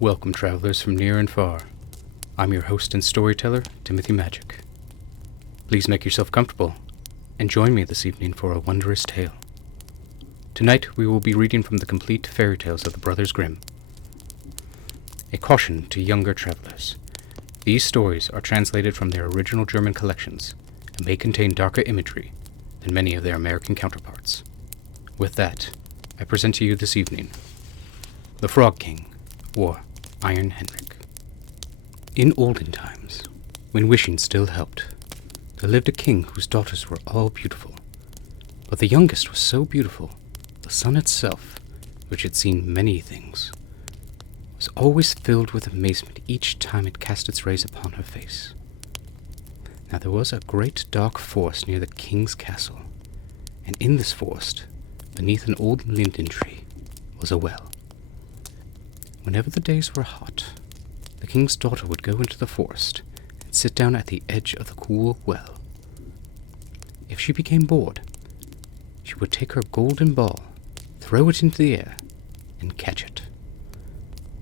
Welcome, travelers from near and far. I'm your host and storyteller, Timothy Majik. Please make yourself comfortable and join me this evening for a wondrous tale. Tonight we will be reading from the complete fairy tales of the Brothers Grimm. A caution to younger travelers. These stories are translated from their original German collections and may contain darker imagery than many of their American counterparts. With that, I present to you this evening The Frog King, or Iron Henrik. In olden times, when wishing still helped, there lived a king whose daughters were all beautiful. But the youngest was so beautiful, the sun itself, which had seen many things, was always filled with amazement each time it cast its rays upon her face. Now there was a great dark forest near the king's castle, and in this forest, beneath an old linden tree, was a well. Whenever the days were hot, the king's daughter would go into the forest and sit down at the edge of the cool well. If she became bored, she would take her golden ball, throw it into the air, and catch it.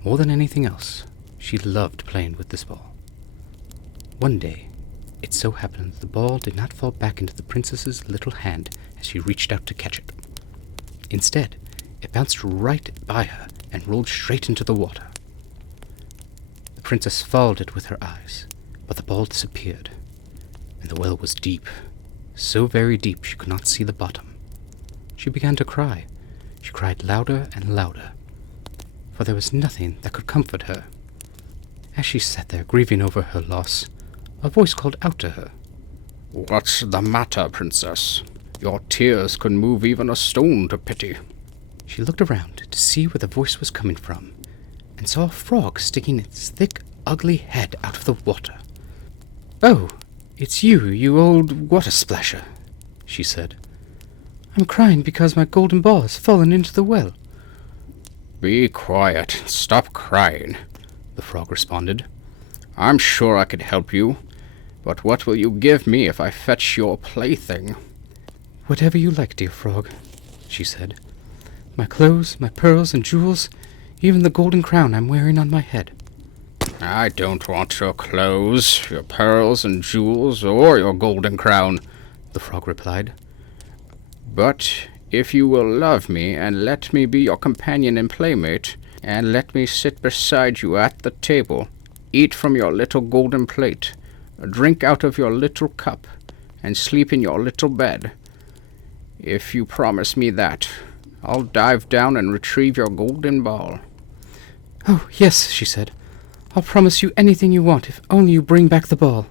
More than anything else, she loved playing with this ball. One day, it so happened that the ball did not fall back into the princess's little hand as she reached out to catch it. Instead, it bounced right by her and rolled straight into the water. The princess followed it with her eyes, but the ball disappeared, and the well was deep, so very deep she could not see the bottom. She began to cry. She cried louder and louder, for there was nothing that could comfort her. As she sat there grieving over her loss, a voice called out to her. "What's the matter, princess? Your tears can move even a stone to pity." She looked around to see where the voice was coming from, and saw a frog sticking its thick, ugly head out of the water. "Oh, it's you, you old water-splasher," she said. "I'm crying because my golden ball has fallen into the well." "Be quiet and stop crying," the frog responded. "I'm sure I could help you, but what will you give me if I fetch your plaything?" "Whatever you like, dear frog," she said. "My clothes, my pearls and jewels, even the golden crown I'm wearing on my head." "I don't want your clothes, your pearls and jewels, or your golden crown," the frog replied. "But if you will love me and let me be your companion and playmate, and let me sit beside you at the table, eat from your little golden plate, drink out of your little cup, and sleep in your little bed, if you promise me that, I'll dive down and retrieve your golden ball." "Oh, yes," she said. "I'll promise you anything you want if only you bring back the ball."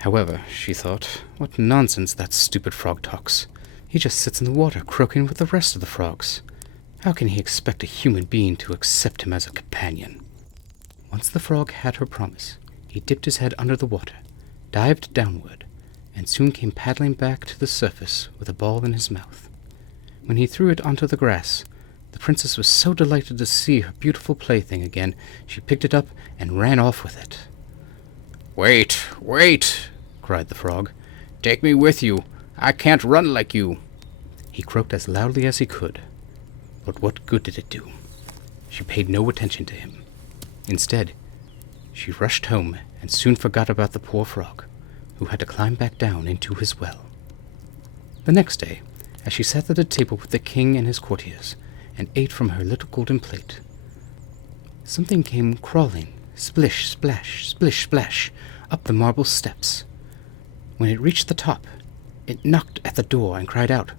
However, she thought, what nonsense that stupid frog talks. He just sits in the water croaking with the rest of the frogs. How can he expect a human being to accept him as a companion? Once the frog had her promise, he dipped his head under the water, dived downward, and soon came paddling back to the surface with a ball in his mouth. When he threw it onto the grass, the princess was so delighted to see her beautiful plaything again, she picked it up and ran off with it. "Wait, wait," cried the frog. "Take me with you. I can't run like you." He croaked as loudly as he could. But what good did it do? She paid no attention to him. Instead, she rushed home and soon forgot about the poor frog, who had to climb back down into his well. The next day, as she sat at a table with the king and his courtiers, and ate from her little golden plate, something came crawling, splish, splash, splish, splash, up the marble steps. When it reached the top, it knocked at the door and cried out,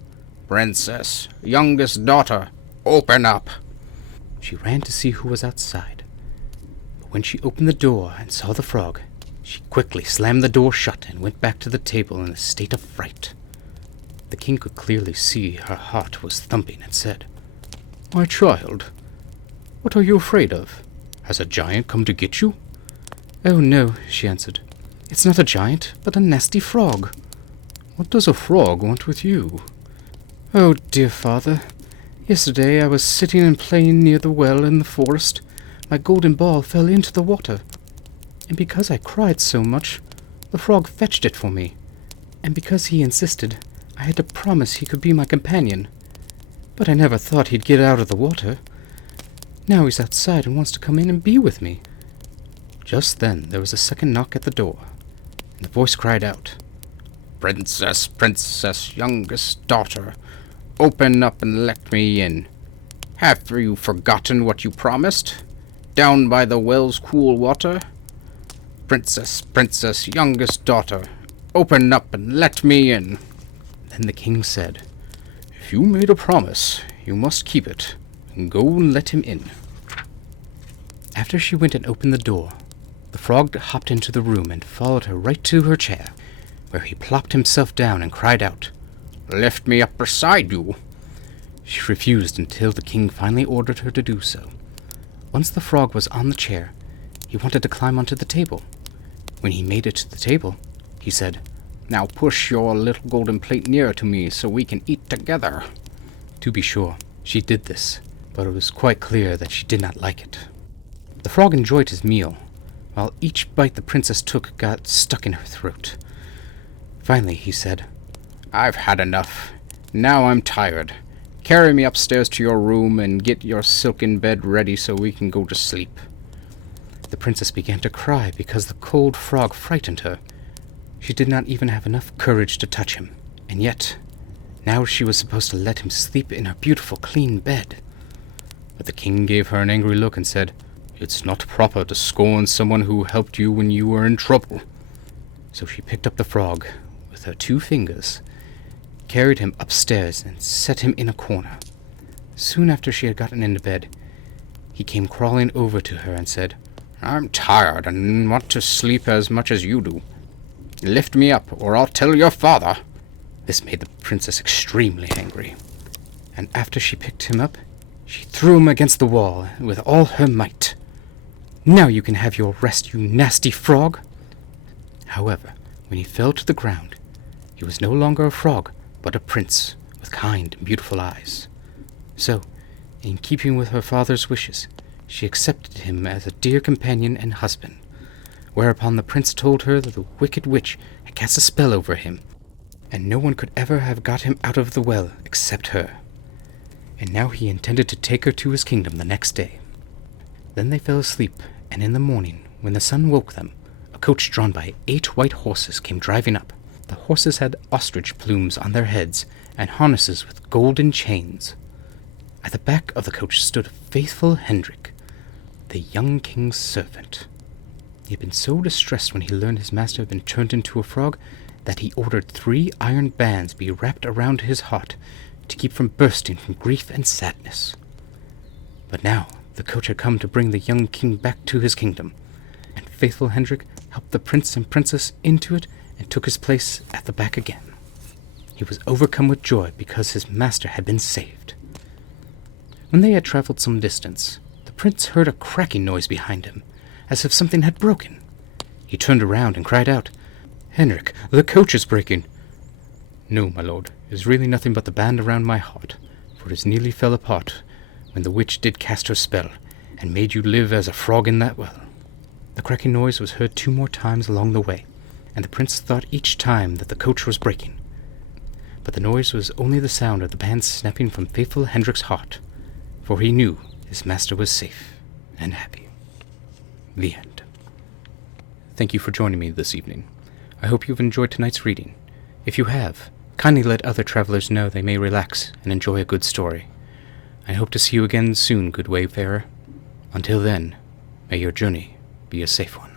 "Princess, youngest daughter, open up." She ran to see who was outside. But when she opened the door and saw the frog, she quickly slammed the door shut and went back to the table in a state of fright. The king could clearly see her heart was thumping and said, "My child, what are you afraid of? Has a giant come to get you?" "Oh, no," she answered. "It's not a giant, but a nasty frog." "What does a frog want with you?" "Oh, dear father, yesterday I was sitting and playing near the well in the forest. My golden ball fell into the water, and because I cried so much, the frog fetched it for me, and because he insisted, I had to promise he could be my companion. But I never thought he'd get out of the water. Now he's outside and wants to come in and be with me." Just then there was a second knock at the door, and the voice cried out, "Princess, princess, youngest daughter, open up and let me in. Have you forgotten what you promised? Down by the well's cool water? Princess, princess, youngest daughter, open up and let me in." Then the king said, "If you made a promise, you must keep it, and go and let him in." After she went and opened the door, the frog hopped into the room and followed her right to her chair, where he plopped himself down and cried out, "Lift me up beside you." She refused until the king finally ordered her to do so. Once the frog was on the chair, he wanted to climb onto the table. When he made it to the table, he said, "Now push your little golden plate nearer to me so we can eat together." To be sure, she did this, but it was quite clear that she did not like it. The frog enjoyed his meal, while each bite the princess took got stuck in her throat. Finally, he said, "I've had enough. Now I'm tired. Carry me upstairs to your room and get your silken bed ready so we can go to sleep." The princess began to cry because the cold frog frightened her. She did not even have enough courage to touch him, and yet, now she was supposed to let him sleep in her beautiful, clean bed. But the king gave her an angry look and said, "It's not proper to scorn someone who helped you when you were in trouble." So she picked up the frog with her 2 fingers, carried him upstairs, and set him in a corner. Soon after she had gotten into bed, he came crawling over to her and said, "I'm tired and want to sleep as much as you do. Lift me up, or I'll tell your father." This made the princess extremely angry, and after she picked him up, she threw him against the wall with all her might. "Now you can have your rest, you nasty frog!" However, when he fell to the ground, he was no longer a frog, but a prince with kind and beautiful eyes. So, in keeping with her father's wishes, she accepted him as a dear companion and husband, whereupon the prince told her that the wicked witch had cast a spell over him, and no one could ever have got him out of the well except her. And now he intended to take her to his kingdom the next day. Then they fell asleep, and in the morning, when the sun woke them, a coach drawn by 8 white horses came driving up. The horses had ostrich plumes on their heads and harnesses with golden chains. At the back of the coach stood faithful Henrik, the young king's servant. He had been so distressed when he learned his master had been turned into a frog that he ordered 3 iron bands be wrapped around his heart to keep from bursting from grief and sadness. But now the coach had come to bring the young king back to his kingdom, and faithful Henrik helped the prince and princess into it and took his place at the back again. He was overcome with joy because his master had been saved. When they had traveled some distance, the prince heard a cracking noise behind him, as if something had broken. He turned around and cried out, "Henrik, the coach is breaking." "No, my lord, it is really nothing but the band around my heart, for it nearly fell apart when the witch did cast her spell, and made you live as a frog in that well." The cracking noise was heard 2 more times along the way, and the prince thought each time that the coach was breaking. But the noise was only the sound of the band snapping from faithful Henrik's heart, for he knew his master was safe and happy. The end. Thank you for joining me this evening. I hope you've enjoyed tonight's reading. If you have, kindly let other travelers know they may relax and enjoy a good story. I hope to see you again soon, good wayfarer. Until then, may your journey be a safe one.